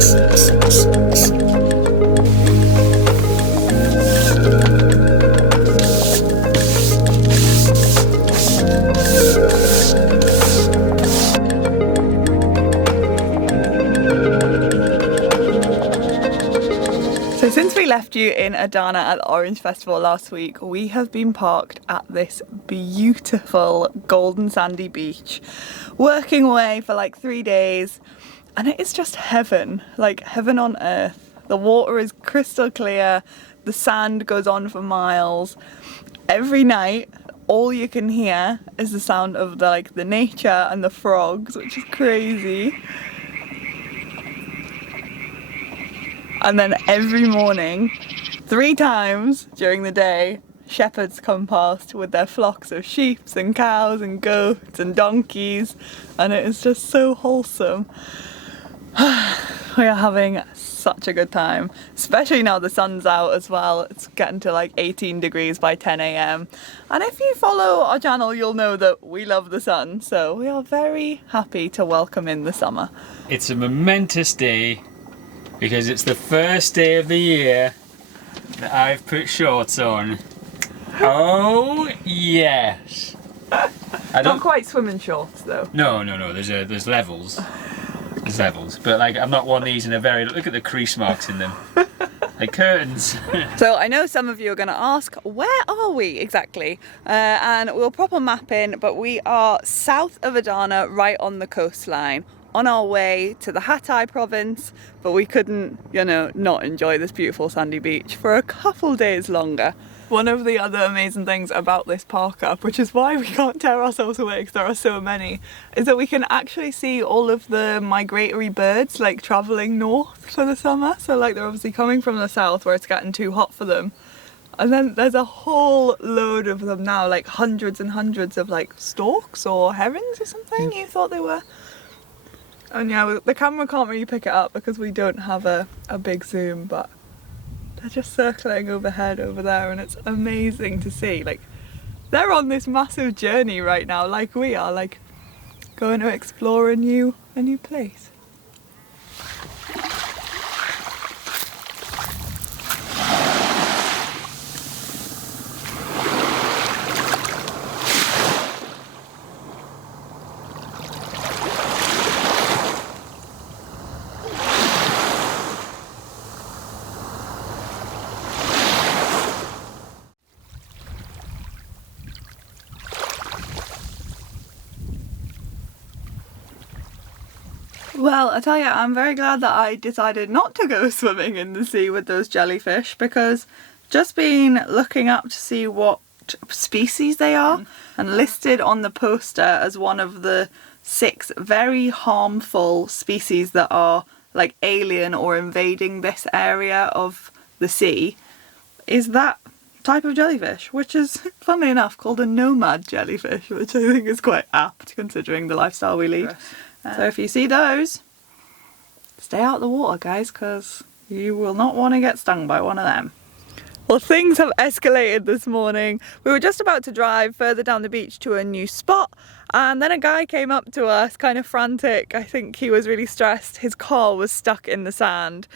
Since we left you in Adana at the Orange Festival last week, we have been parked at this beautiful golden sandy beach, working away for like 3 days, and it is just heaven, like heaven on earth. The water is crystal clear, the sand goes on for miles. Every night, all you can hear is the sound of the nature and the frogs, which is crazy. And then every morning, 3 times during the day, shepherds come past with their flocks of sheep and cows and goats and donkeys, and it is just so wholesome. We are having such a good time, especially now the sun's out as well. It's getting to like 18 degrees by 10 AM. And if you follow our channel, you'll know that we love the sun, so we are very happy to welcome in the summer. It's a momentous day, because it's the first day of the year that I've put shorts on. Oh yes! Not quite swimming shorts though. No. There's levels. There's levels, but like I'm not one of these in a very. Look at the crease marks in them, like curtains. So I know some of you are going to ask, where are we exactly? And we'll pop a map in, but we are south of Adana, right on the coastline, on our way to the Hatay province, but we couldn't, not enjoy this beautiful sandy beach for a couple days longer. One of the other amazing things about this park up, which is why we can't tear ourselves away because there are so many, is that we can actually see all of the migratory birds like travelling north for the summer. So like they're obviously coming from the south where it's getting too hot for them. And then there's a whole load of them now, like hundreds and hundreds of like storks or herons or something. You thought they were? And yeah, the camera can't really pick it up because we don't have a big zoom, but they're just circling overhead over there, and it's amazing to see. Like, they're on this massive journey right now, like we are, like going to explore a new place. Well, I tell you, I'm very glad that I decided not to go swimming in the sea with those jellyfish, because just been looking up to see what species they are, and listed on the poster as one of the 6 very harmful species that are like alien or invading this area of the sea, is that type of jellyfish, which is, funnily enough, called a nomad jellyfish, which I think is quite apt considering the lifestyle we lead. So if you see those, stay out of the water, guys, because you will not want to get stung by one of them. Well, things have escalated this morning. We were just about to drive further down the beach to a new spot, and then a guy came up to us kind of frantic. I think he was really stressed. His car was stuck in the sand.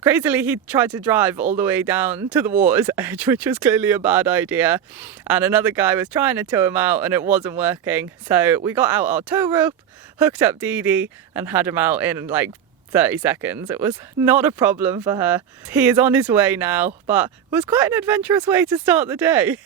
Crazily, he tried to drive all the way down to the water's edge, which was clearly a bad idea. And another guy was trying to tow him out and it wasn't working. So we got out our tow rope, hooked up Dee Dee and had him out in like 30 seconds. It was not a problem for her. He is on his way now, but it was quite an adventurous way to start the day.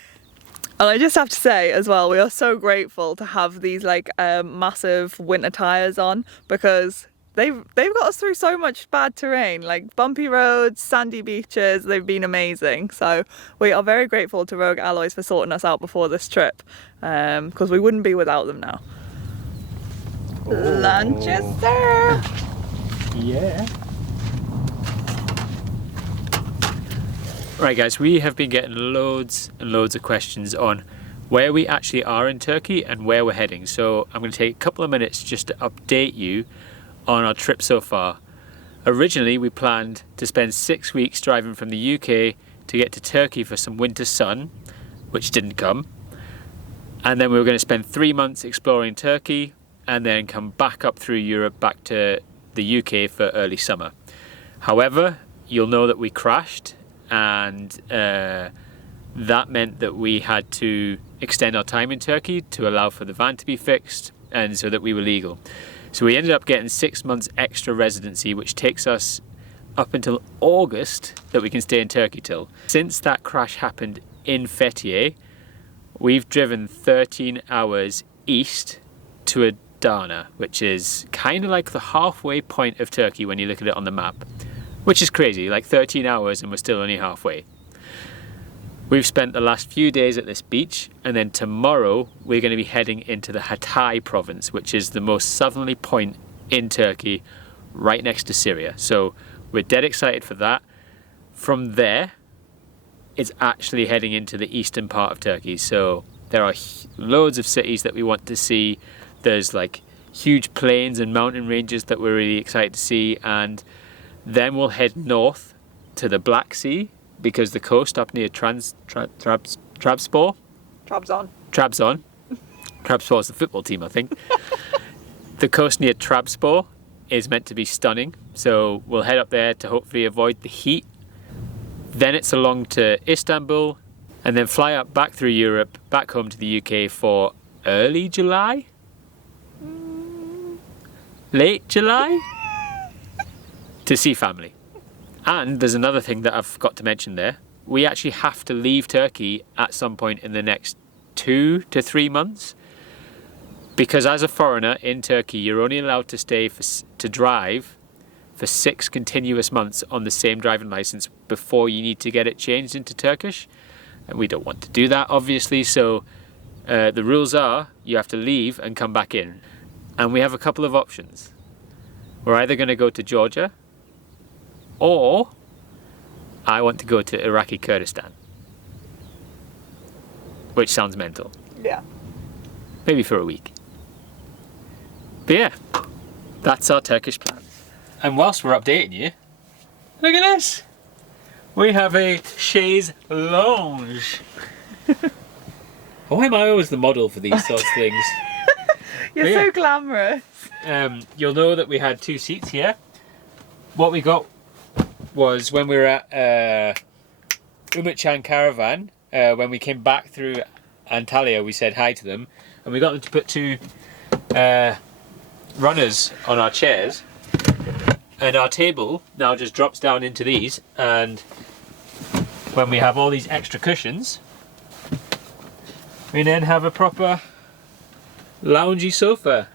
And I just have to say as well, we are so grateful to have these like massive winter tyres on, because they've got us through so much bad terrain, like bumpy roads, sandy beaches. They've been amazing. So we are very grateful to Rogue Alloys for sorting us out before this trip, because we wouldn't be without them now. Oh. Lunches, sir. Yeah. Right guys, we have been getting loads and loads of questions on where we actually are in Turkey and where we're heading. So I'm going to take a couple of minutes just to update you on our trip so far. Originally we planned to spend 6 weeks driving from the UK to get to Turkey for some winter sun, which didn't come. And then we were going to spend 3 months exploring Turkey and then come back up through Europe back to the UK for early summer. However, you'll know that we crashed, and that meant that we had to extend our time in Turkey to allow for the van to be fixed and so that we were legal. So we ended up getting 6 months extra residency, which takes us up until August that we can stay in Turkey till. Since that crash happened in Fethiye, we've driven 13 hours east to Adana, which is kind of like the halfway point of Turkey when you look at it on the map, which is crazy, like 13 hours and we're still only halfway. We've spent the last few days at this beach, and then tomorrow we're going to be heading into the Hatay province, which is the most southerly point in Turkey, right next to Syria. So we're dead excited for that. From there, it's actually heading into the eastern part of Turkey. So there are loads of cities that we want to see. There's like huge plains and mountain ranges that we're really excited to see, and then we'll head north to the Black Sea, because the coast up near Trabzon. Trabzon is the football team, I think. The coast near Trabzon is meant to be stunning, so we'll head up there to hopefully avoid the heat. Then it's along to Istanbul, and then fly up back through Europe, back home to the UK for early July? Late July? To see family. And there's another thing that I've got to mention there. We actually have to leave Turkey at some point in the next 2 to 3 months, because as a foreigner in Turkey, you're only allowed to drive for 6 continuous months on the same driving license before you need to get it changed into Turkish. And we don't want to do that, obviously, so the rules are you have to leave and come back in. And we have a couple of options. We're either going to go to Georgia, or I want to go to Iraqi Kurdistan, which sounds mental. Yeah. Maybe for a week. But yeah, that's our Turkish plan. And whilst we're updating you, look at this. We have a chaise lounge. Why am I always the model for these sorts of things? You're so glamorous. You'll know that we had 2 seats here. What we got was when we were at Umutcan Caravan, when we came back through Antalya, we said hi to them, and we got them to put 2 runners on our chairs, and our table now just drops down into these, and when we have all these extra cushions, we then have a proper loungy sofa.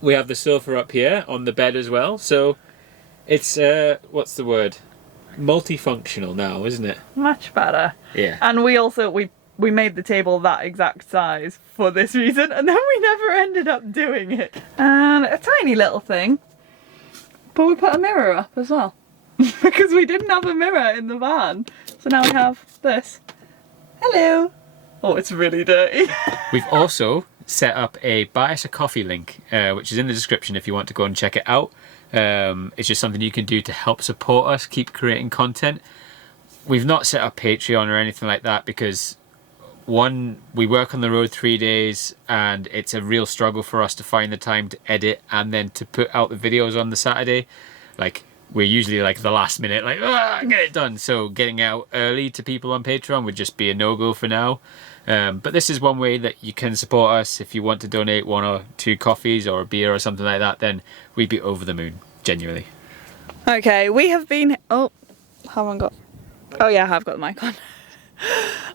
We have the sofa up here on the bed as well, so it's what's the word? Multifunctional now, isn't it? Much better. Yeah. And we also we made the table that exact size for this reason, and then we never ended up doing it. And a tiny little thing, but we put a mirror up as well because we didn't have a mirror in the van, so now we have this. Hello. Oh, it's really dirty. We've also set up a buy us a coffee link, which is in the description if you want to go and check it out. It's just something you can do to help support us keep creating content. We've not set up Patreon or anything like that because, one, we work on the road 3 days and it's a real struggle for us to find the time to edit and then to put out the videos on the Saturday. Like, we're usually like the last minute, like, get it done. So getting out early to people on Patreon would just be a no-go for now. But this is one way that you can support us. If you want to donate 1 or 2 coffees or a beer or something like that, then we'd be over the moon, genuinely. Okay, we have been... Oh, haven't got... Oh yeah, I have got the mic on.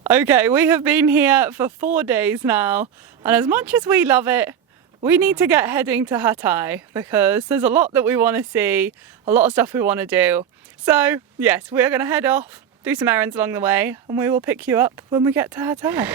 Okay, we have been here for 4 days now, and as much as we love it, we need to get heading to Hatay because there's a lot that we want to see, a lot of stuff we want to do. So yes, we are going to head off, do some errands along the way, and we will pick you up when we get to Hatay.